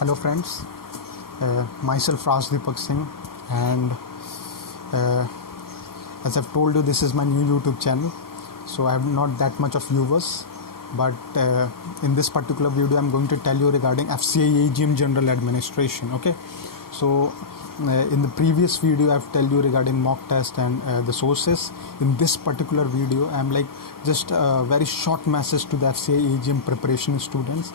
Hello friends, myself Rajdeepak Singh, and as I've told you, this is my new YouTube channel, so I have not that much of viewers, but in this particular video I'm going to tell you regarding FCI AGM General Administration. Okay, so in the previous video I've told you regarding mock test and the sources. In this particular video I'm just a very short message to the FCI AGM preparation students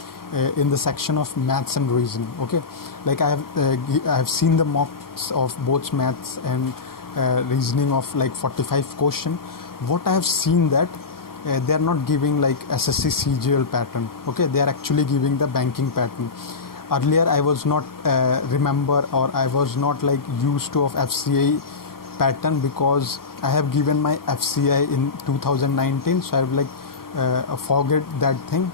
in the section of maths and reasoning. Okay, I have seen the mocks of both maths and reasoning of 45 question. What I have seen that they are not giving SSC CGL pattern. Okay, they are actually giving the banking pattern. Earlier I was not I was not used to of FCI pattern because I have given my FCI in 2019, so I have forget that thing.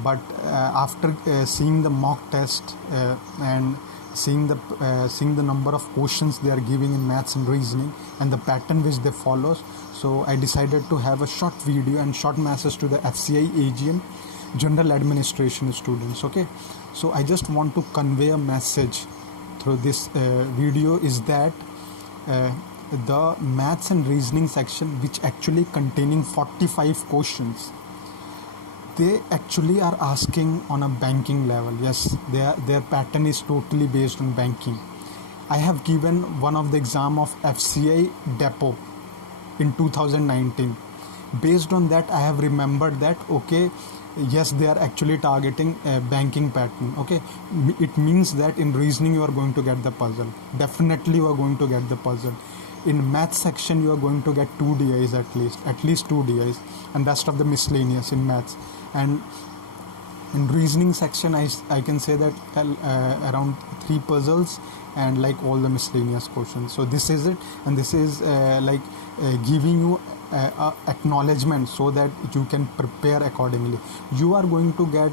But after seeing the mock test and seeing the number of questions they are giving in maths and reasoning and the pattern which they follow, so I decided to have a short video and short message to the FCI AGM General Administration students. Okay, so I just want to convey a message through this video is that the maths and reasoning section, which actually containing 45 questions, they actually are asking on a banking level. Yes, their pattern is totally based on banking. I have given one of the exam of FCI Depot in 2019. Based on that, I have remembered that okay, yes, they are actually targeting a banking pattern. Okay, it means that in reasoning you are going to get the puzzle. Definitely you are going to get the puzzle. In math section you are going to get 2 DIs at least 2 DIs, and rest of the miscellaneous in maths. And in reasoning section I can say that around 3 puzzles and all the miscellaneous questions. So this is it, and this is giving you acknowledgement so that you can prepare accordingly. You are going to get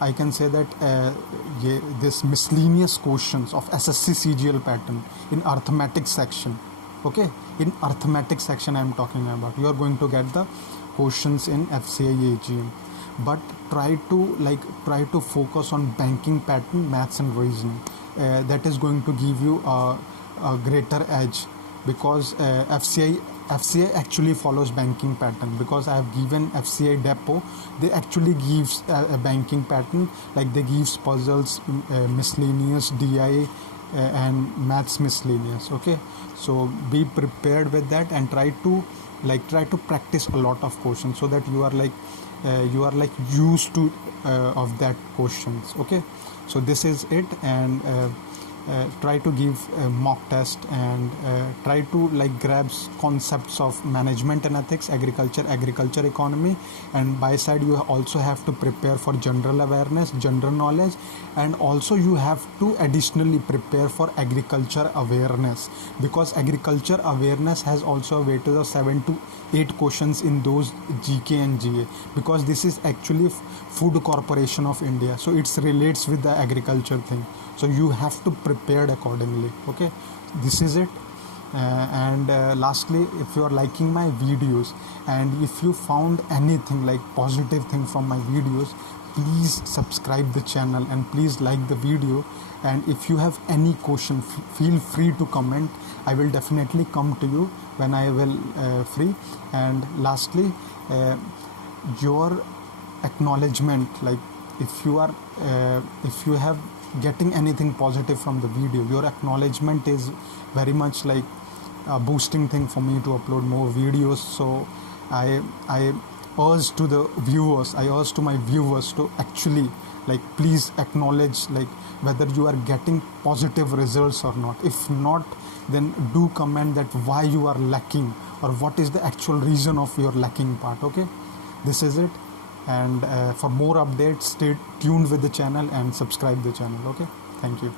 I can say that this miscellaneous questions of SSC CGL pattern in arithmetic section. Okay, in arithmetic section I am talking about. You are going to get the questions in FCI AGM, but try to focus on banking pattern, maths and reasoning. That is going to give you a greater edge, because FCI actually follows banking pattern. Because I have given FCI Depot, they actually gives a banking pattern, they gives puzzles, miscellaneous DI and maths miscellaneous. Okay, so be prepared with that and try to practice a lot of questions so that you are used to of that questions. Okay, so this is it, and try to give a mock test and try to grab concepts of management and ethics, agriculture economy, and by side you also have to prepare for general awareness, general knowledge, and also you have to additionally prepare for agriculture awareness, because agriculture awareness has also a weight of 7 to 8 questions in those GK and GA, because this is actually Food Corporation of India, so it relates with the agriculture thing. So you have to prepare accordingly. Okay, this is it. And lastly, if you are liking my videos and if you found anything positive thing from my videos, please subscribe the channel and please like the video. And if you have any question, feel free to comment. I will definitely come to you when I will free. And lastly, your acknowledgement, if you have getting anything positive from the video, your acknowledgement is very much a boosting thing for me to upload more videos. So I urge to the viewers, I urge to my viewers to actually please acknowledge whether you are getting positive results or not. If not, then do comment that why you are lacking or what is the actual reason of your lacking part. Okay, this is it. And for more updates, stay tuned with the channel and subscribe the channel. Okay, thank you.